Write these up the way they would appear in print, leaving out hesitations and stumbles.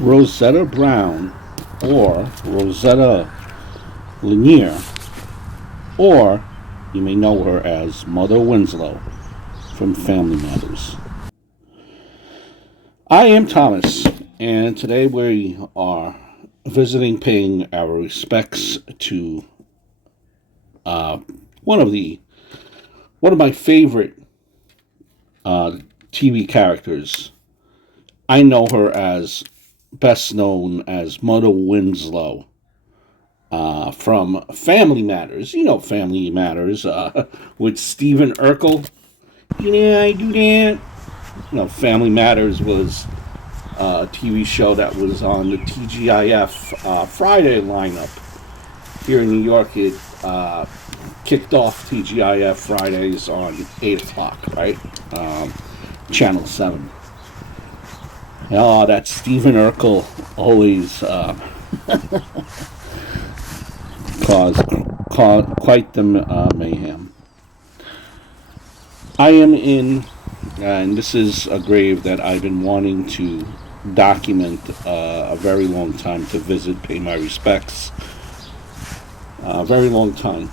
Rosetta Brown, or Rosetta Lenoire, or you may know her as Mother Winslow from Family Matters. I am Thomas, and today we are paying our respects to uh, one of the one of my favorite TV characters. I know her as best known as Mother Winslow from Family Matters. You know Family Matters with Stephen Urkel. Yeah, I do that. Family Matters was a TV show that was on the TGIF Friday lineup here in New York. It kicked off TGIF Fridays on 8 o'clock, right? Channel 7. Oh, that Stephen Urkel always caused quite the mayhem. I am in, and this is a grave that I've been wanting to document a very long time, to visit, pay my respects. A very long time.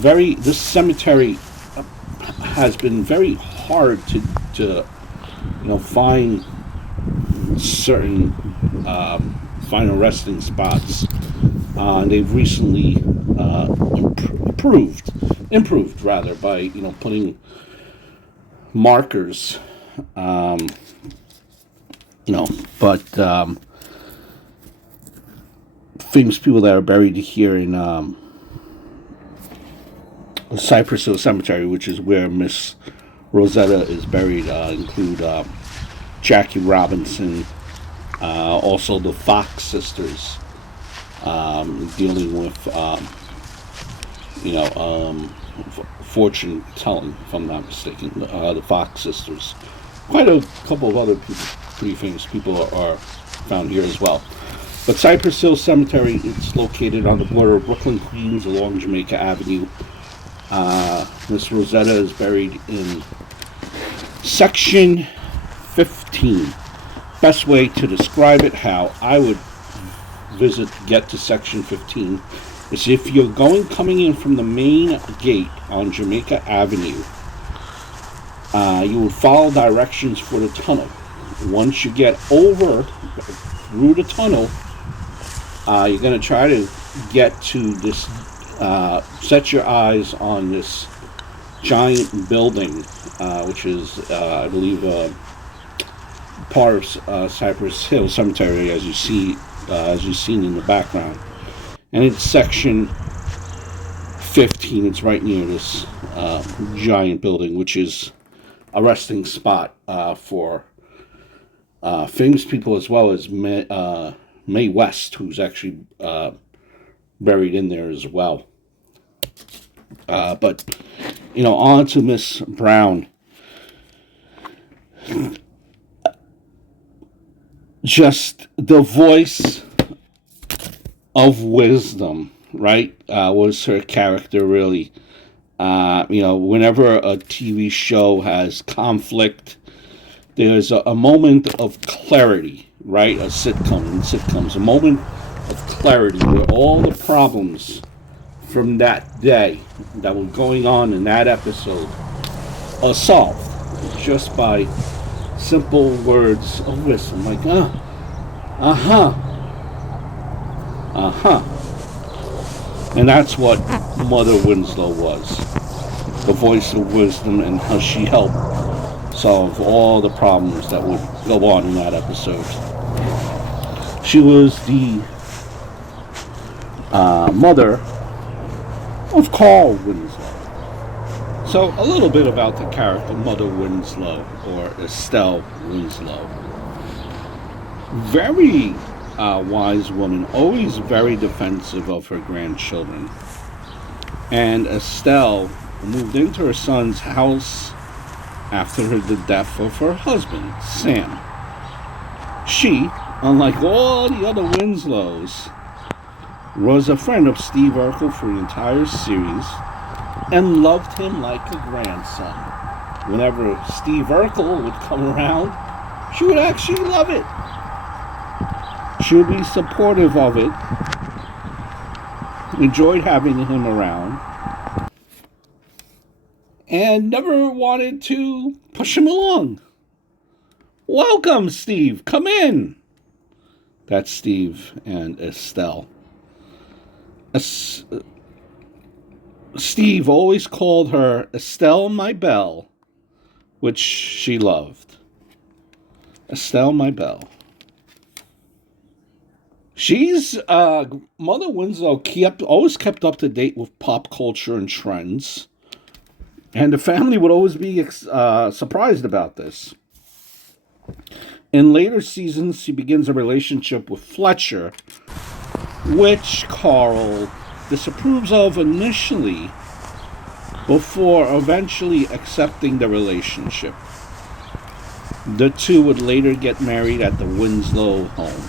This cemetery has been very hard to find certain final resting spots. They've recently improved rather, by putting markers. But famous people that are buried here in Cypress Hill Cemetery, which is where Miss Rosetta is buried, include Jackie Robinson, also the Fox sisters, dealing with fortune telling, if I'm not mistaken. The Fox sisters. Quite a couple of other people, pretty famous people, are found here as well. But Cypress Hill Cemetery, it's located on the border of Brooklyn, Queens, along Jamaica Avenue. Miss Rosetta is buried in Section 15. Best way to describe it, how I would get to Section 15, is if you're coming in from the main gate on Jamaica Avenue, you will follow directions for the tunnel. Once you get over through the tunnel, you're going to try to get to this, set your eyes on this giant building, which is, I believe, part of Cypress Hill Cemetery, as you've seen in the background. And it's Section 15. It's right near this giant building, which is a resting spot for famous people, as well as Mae West, who's actually buried in there as well. But on to Miss Brown. Just the voice of wisdom, right? Was her character really? Whenever a TV show has conflict, there's a moment of clarity, right? Sitcoms, a moment of clarity where all the problems from that day that were going on in that episode are solved just by simple words of wisdom, like and that's what Mother Winslow was, the voice of wisdom, and how she helped solve all the problems that would go on in that episode. She was the mother of Carl Winslow. So a little bit about the character Mother Winslow, or Estelle Winslow. Very wise woman, always very defensive of her grandchildren. And Estelle moved into her son's house after the death of her husband, Sam. She, unlike all the other Winslows, was a friend of Steve Urkel for the entire series and loved him like a grandson. Whenever Steve Urkel would come around, she would actually love it. She'll be supportive of it. Enjoyed having him around. And never wanted to push him along. Welcome, Steve. Come in. That's Steve and Estelle. Steve always called her Estelle my belle, which she loved. Estelle my belle. She's Mother Winslow always kept up to date with pop culture and trends, and the family would always be surprised about this. In later seasons, she begins a relationship with Fletcher, which Carl disapproves of initially, before eventually accepting the relationship. The two would later get married at the Winslow home.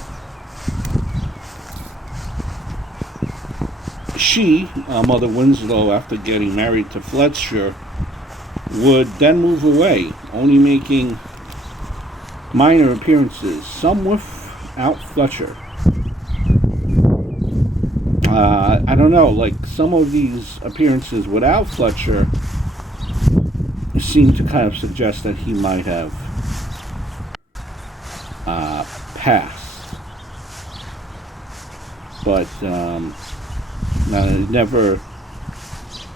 She, Mother Winslow, after getting married to Fletcher, would then move away, only making minor appearances, some without Fletcher. I don't know, like some of these appearances without Fletcher seem to kind of suggest that he might have passed. But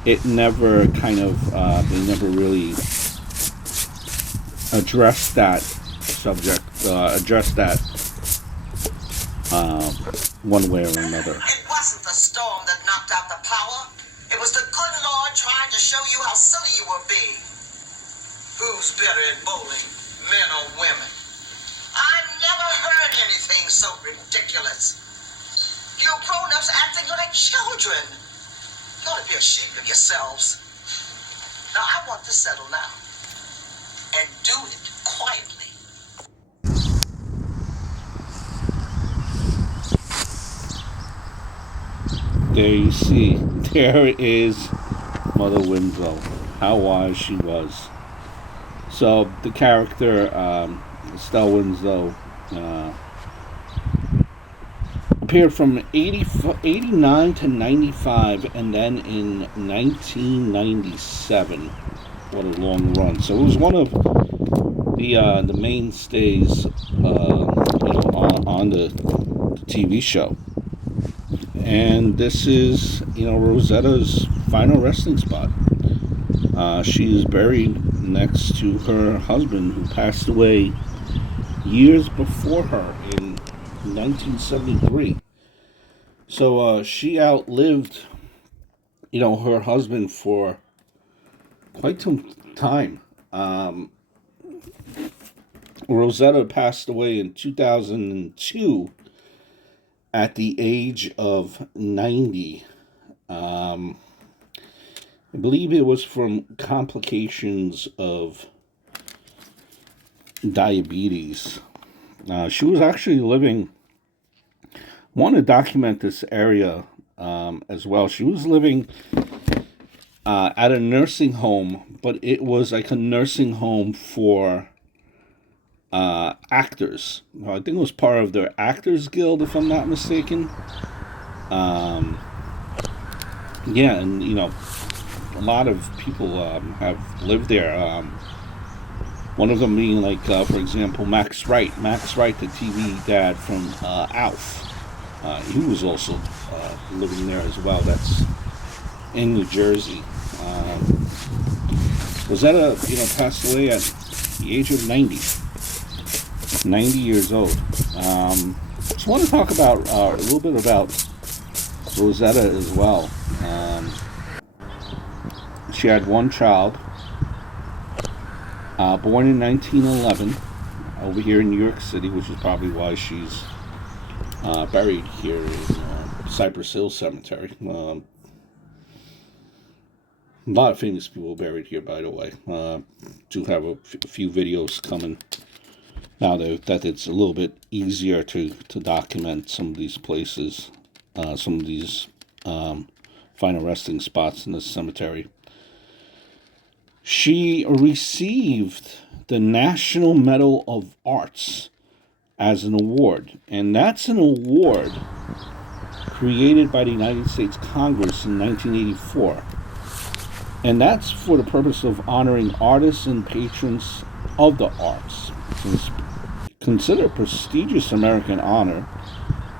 it never kind of, they never really addressed that subject, one way or another. It wasn't the storm that knocked out the power. It was the good Lord trying to show you how silly you were being. Who's better at bowling, men or women? I've never heard anything so ridiculous. You grown-ups acting like children. You ought to be ashamed of yourselves. Now, I want to settle now. And do it quietly. There you see, there is Mother Winslow, how wise she was. So the character, Estelle Winslow, appeared from 89 to 95, and then in 1997. What a long run. So it was one of the mainstays on the TV show. And this is, Rosetta's final resting spot. She is buried next to her husband, who passed away years before her in 1973. So she outlived, her husband for quite some time. Rosetta passed away in 2002 at the age of 90. I believe it was from complications of diabetes. She was actually living, want to document this area as well. She was living at a nursing home, but it was like a nursing home for actors. I think it was part of their Actors Guild, if I'm not mistaken. Yeah, and a lot of people have lived there. One of them being like, for example, Max Wright, the TV dad from Alf. He was also living there as well. That's in New Jersey. Rosetta, passed away at the age of 90 years old. Just want to talk about a little bit about Rosetta as well. She had one child, born in 1911, over here in New York City, which is probably why she's buried here in Cypress Hill Cemetery. A lot of famous people buried here, by the way. Do have a few videos coming now that it's a little bit easier to document some of these places, some of these final resting spots in the cemetery. She received the National Medal of Arts as an award. And that's an award created by the United States Congress in 1984. And that's for the purpose of honoring artists and patrons of the arts. It's considered a prestigious American honor.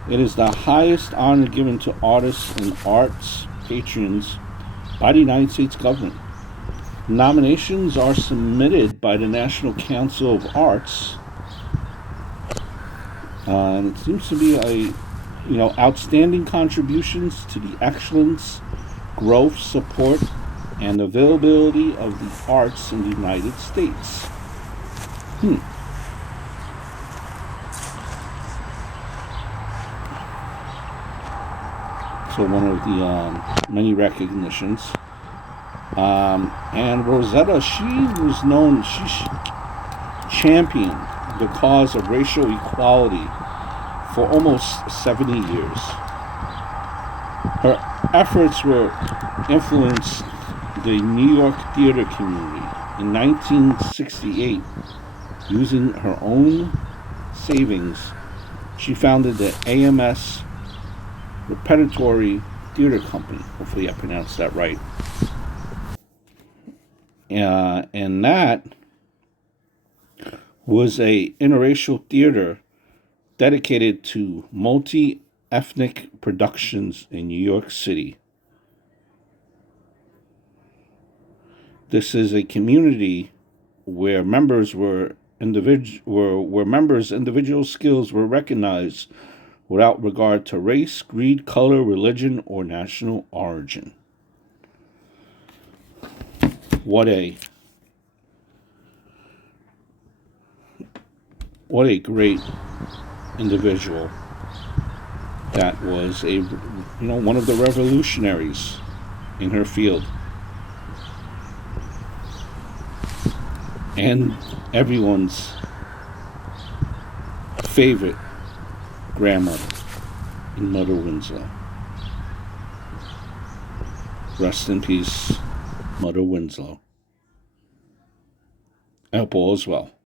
It is the highest honor given to artists and arts patrons by the United States government. Nominations are submitted by the National Council of Arts. And it seems to be outstanding contributions to the excellence, growth, support, and availability of the arts in the United States. So one of the many recognitions. And Rosetta, she was known, she championed the cause of racial equality for almost 70 years. Her efforts were influenced the New York theater community. In 1968, using her own savings, she founded the AMS Repertory Theater Company. Hopefully I pronounced that right. And that was a interracial theater dedicated to multi-ethnic productions in New York City. This is a community where individual skills were recognized without regard to race, creed, color, religion, or national origin. What a great individual that was one of the revolutionaries in her field. And everyone's favorite grandmother in Mother Winslow. Rest in peace, Mother Winslow. I hope all is well.